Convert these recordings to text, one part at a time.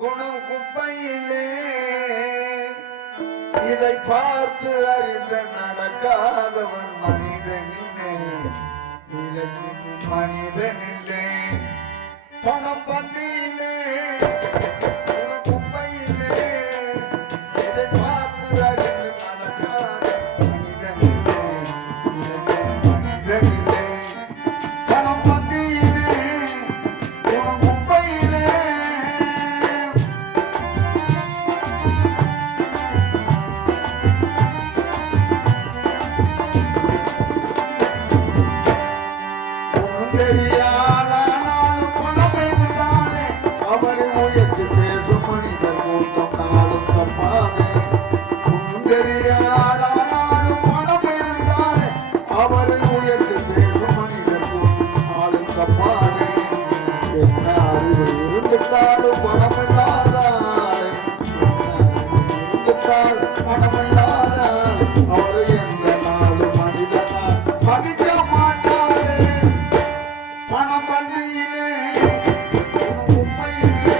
குணம் குப்பையிலே இதை பார்த்து அறிந்த நடக்காதவன் மனிதனில்லை, இதற்கும் மனிதனில்லை. பணம் பந்தியிலே குப்பையிலே இதை பார்த்து அறிந்து நடக்காத மனிதனில்லை, இதற்கும் மனிதனில்லை. பணம் பந்தியிலே குப்பையிலே தெரியாதானாலும் பணம் இருந்தாலே அவரை உயர்த்தி பேசும் மனிதர் கூட்டம் நாளும் தப்பாதே. தெரியாதானாலும் பணம் இருந்தாலே அவரை உயர்த்தி பேசும் மனிதர் கூட்டம் நாளும் தப்பாதே. என்ன அறிவு இருந்துட்டாலும் பணம் இல்லாதால், இருந்துட்டால் பணம் இல்லாதால் அவரை எந்த நாளும் மனிதனால் மதிக்க மாட்டாரே. பணம் பந்தியிலே உண்மையிலே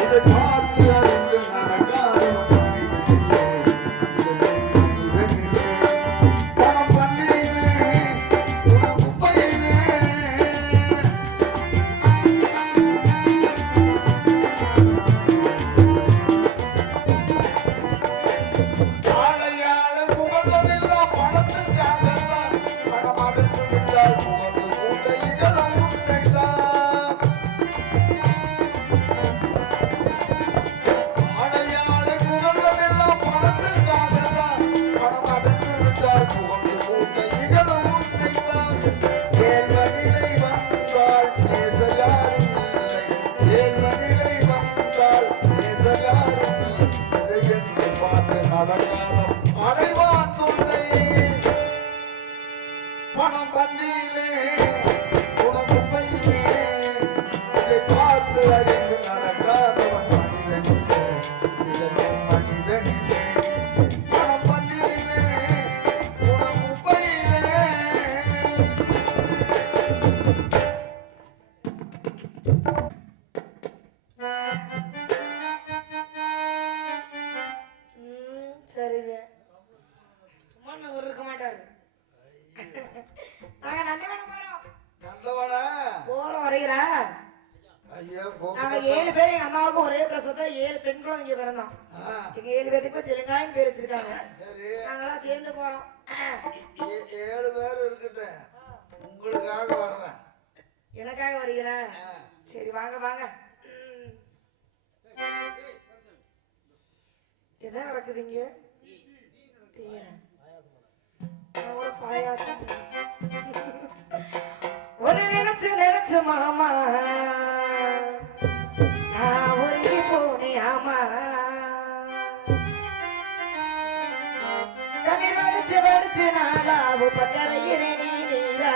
இதை பார்த்து அறிந்து நடக்காதவன் மனிதனில்லை, மனிதனில்லை. பணம் பந்தியிலே உண்மையிலே ஆளையாள புகழ்வதெல்லாம் பணத்துக்காகத்தான். பணம் அடைந்து விட்டால் புகழ்ந்து கூட்ட இகழும் உண்மைதான். ஆளையாள புகழ்வதெல்லாம் பணத்துக்காகத்தான். பணம் அடைந்து விட்டால் புகழ்ந்து கூட்ட இகழும் உண்மைதான். ஏழ்வனிலை வந்தால் நேசர் யாரும் இல்லை, ஏழ்வனிலை வந்தால் நேசர் யாரும் இல்லை. இதை என்று பார்த்து நடக்காதம் அடைவான் தொல்லை. பணம் பந்தியிலே குணக்குப்பையிலே இதை பார்த்து அறிந்து நடக்காதவன் மனிதனில்லை, இதற்கும் மனிதனில்லை. பணம் பந்தியிலே குணக்குப்பையிலே சரிதான். சும்மா நான் இருக்க மாட்டாரு. நாங்க நந்தவனம் போறோம். நந்தவன போறோம் வரீங்களா? ஐயா நாங்க 7 பேர், எங்க அம்மாவுக்கும் ஒரே பிரசவத்துல 7 பெண் குழந்தைங்க பிறந்தோம். எங்க 7 பேருக்கு தெலுங்காயும் பேர் வச்சிருக்காங்க. சரி, நாங்கெல்லாம் சேர்ந்து போறோம். 7 பேர் இருக்கட்டும், உங்களுக்காக வர்றேன். எனக்காக வரீங்களா? சரி வாங்க வாங்க. என்ன நடக்குது இங்க? டீயா? நான் ஒரு பாயாசம் ஒன்னு நினைச்சு மாமா நான் ஒருங்கி போனேன். ஆமா கண்ணீர் வடிச்சு நாளா உப்பக்கரையிறே நீரா.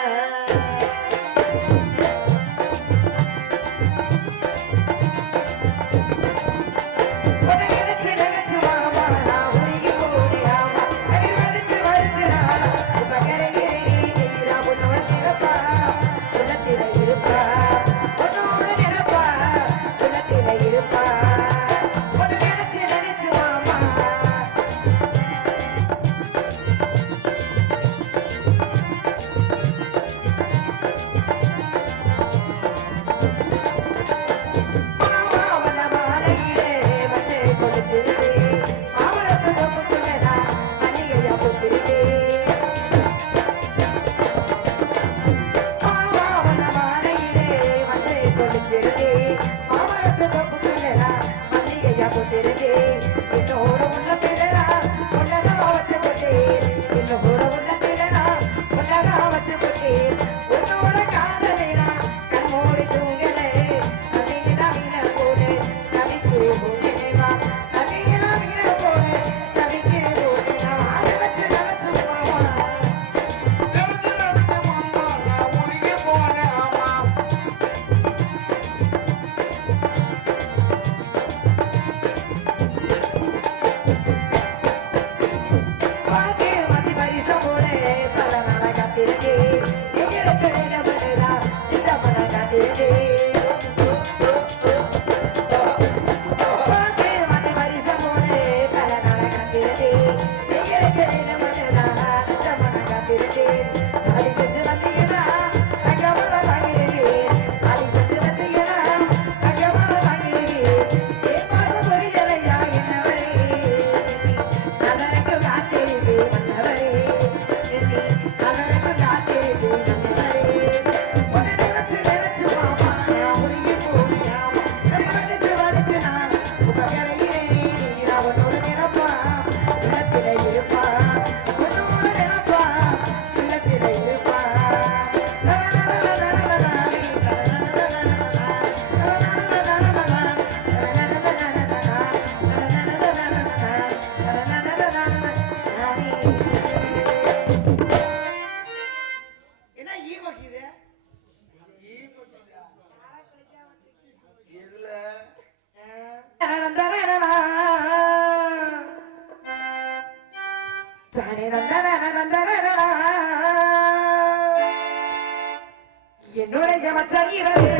என்னுடைய மச்சான் இவரு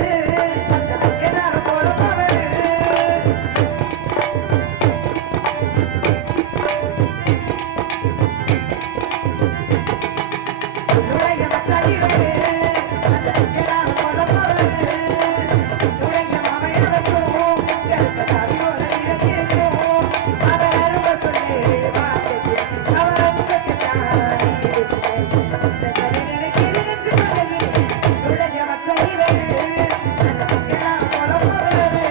போல போவரு என்னுடைய மச்சான் இவரு போல போவரு என்னுடைய மாமையவரும் கருப்பசாமி போல இருக்கும் அவர் அருமை சொல்லி வார்த்தைக்கு அவர் அன்புக்கு தான் இந்த கலைஞனுக்கு நினைச்சு பண்ணி என்னுடைய மச்சான் இவரு போல போவரு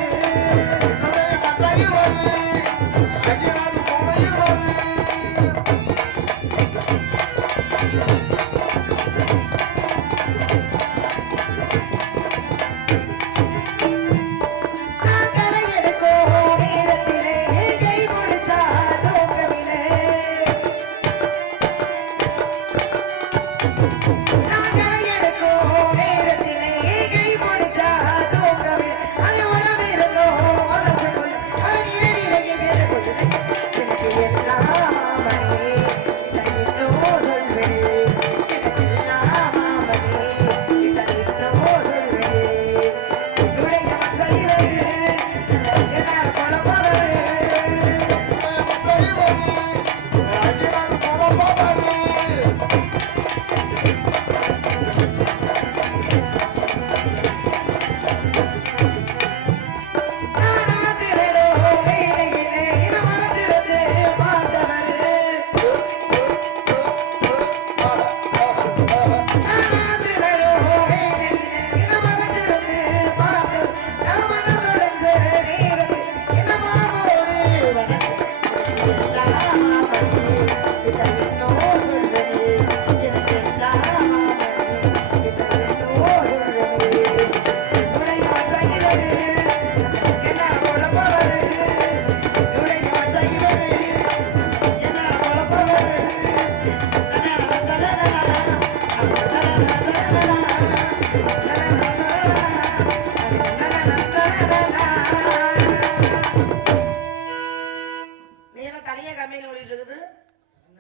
தனியா கம்மியில் ஓடிட்டு இருக்குது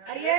அடியே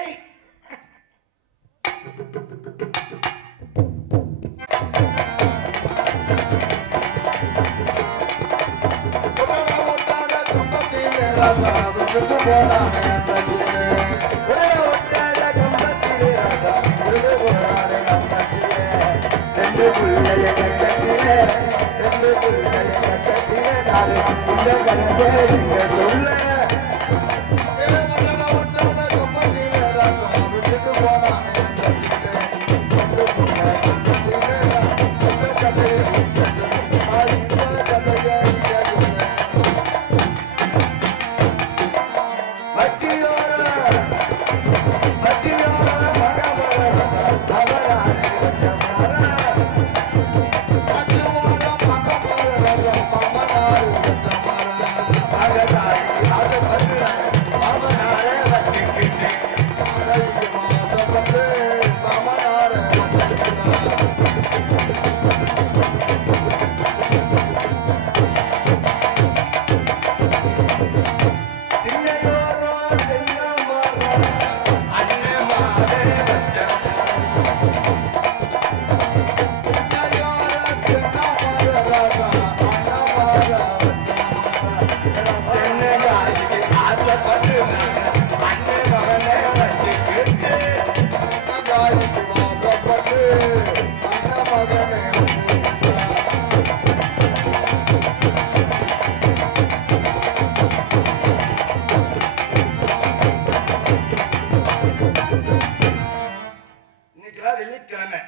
வெள்ளிக்கிழமை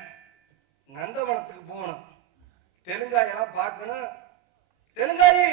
நந்தவனத்துக்கு போகணும். தெலுங்காயெல்லாம் பார்க்கணும். தெலுங்காயி